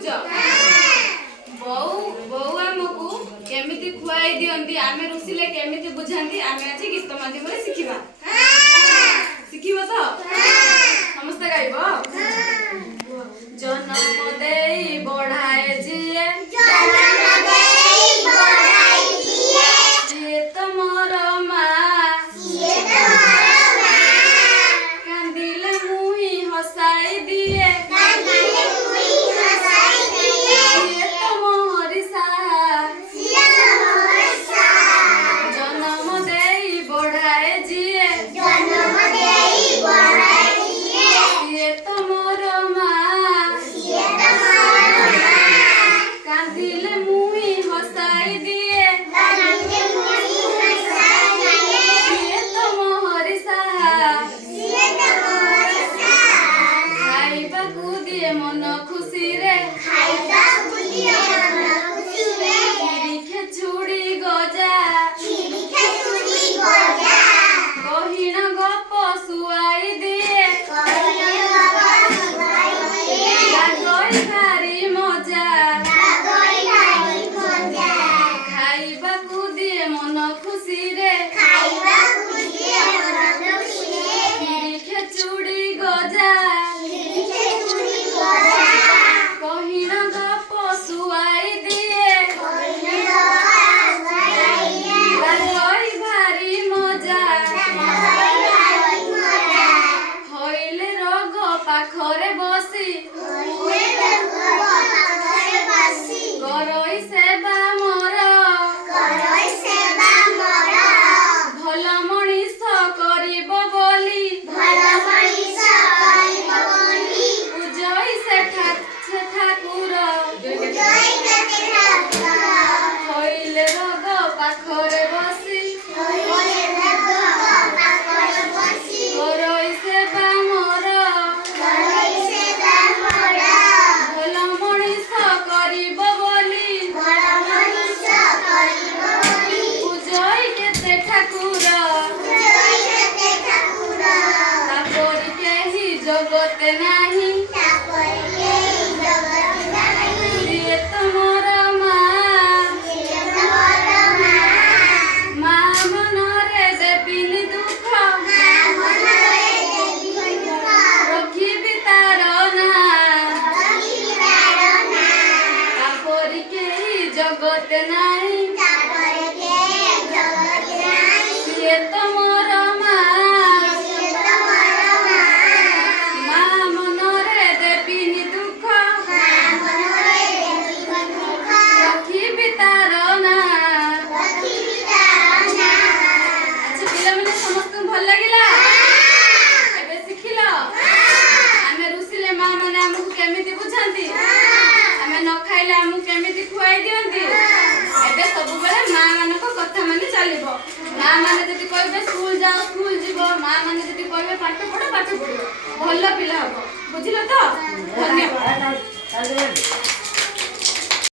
ଦେଖୁଛ ବୋଉ ବୋଉ ଆମକୁ କେମିତି ଖୁଆଇ ଦିଅନ୍ତି ଆମେ ରୁଷିଲେ କେମିତି ବୁଝାନ୍ତି ଆମେ ଆଜି ଗୀତ ମାଧ୍ୟମରେ ଶିଖିବା। ଶିଖିବ ତ ସମସ୍ତେ ଗାଇବ। ଜନ୍ମ ଦେଇ ବଢାଏ ଯିଏ ସିଏ ତ ମୋର ମା କାନ୍ଦିଲେ ମୁହିଁ ହସାଇ ଦିଏ ସିଏ ତ ମୋରି ସାହା। ଜନ୍ମ ଦେଇ ବଢାଏ ଯିଏ ସିଏ ତ ମୋର ମା କାନ୍ଦିଲେ ମୁହିଁ ହସାଇ ଦିଏ ସିଏ ତ ମୋରି ସାହା। ଖାଇବାକୁ ଦିଏ ମନ ଖୁସିରେ କ୍ଷୀରି ଖେଚୁଡ଼ି ଗଜା ଗହିଣ ଗପ ଶୁଆଇ ଦିଏ ଲାଗଇ ଭାରି ମଜା। ଖାଇବାକୁ ଦିଏ ମନ ଖୁସିରେ କ୍ଷୀରି ଖେଚୁଡ଼ି ଗଜା ଗହିଣ ଗପ ଶୁଆଇ ଦିଏ ଲାଗଇ ଭାରି ମଜା। ହଇଲେ ରୋଗ ପାଖରେ ବସି ଘରୋଇ ସେବା ମୋର ଭଲ ମଣିଷ କରିବ ବୋଲି ପୂଜଇ ସେ ଠାକୁର। ହଇଲେ ରୋଗ ପାଖରେ ବସି ଘରୋଇ ସେବା ମୋର ଭଲ ମଣିଷ କରିବ ବୋଲି ପୂଜଇ କେତେ ଠାକୁର ତାପରି କେହି ଜଗତେ ନାହିଁ ସିଏ ତ ମୋର ମା ମା ମନରେ ଦେବିନି ଦୁଃଖ ରଖିବି ତାର ନାଁ ତାପରି କେହି ଜଗତେ ନାହିଁ ସିଏ ତ ମୋର ମା ମା ମନରେ ଦେବିନି ଦୁଃଖ ରଖିବି ତାର ନାଁ। ଆଚ୍ଛା ପିଲାମାନେ ସମସ୍ତଙ୍କୁ ଭଲ ଲାଗିଲା? ଏବେ ଶିଖିଲ ଆମେ ରୁଷିଲେ ମା ମାନେ ଆମକୁ କେମିତି ବୁଝାନ୍ତି ଆମେ ନ ଖାଇଲେ ଆମକୁ କେମିତି ଖୁଆଇ ଦିଅନ୍ତି। ଏବେ ସବୁବେଳେ ମା ମାନଙ୍କ କଥା ମାନେ ଚାଲିବ। ମା ମାନେ ଯଦି କହିବେ ସ୍କୁଲ ଯାଅ ସ୍କୁଲ ଯିବ ମା ମାନେ ଯଦି କହିବେ ପାଠ ପଢ ପାଠ ପଢିବ ଭଲ ପିଲା ହବ। ବୁଝିଲ ତ? ଧନ୍ୟବାଦ।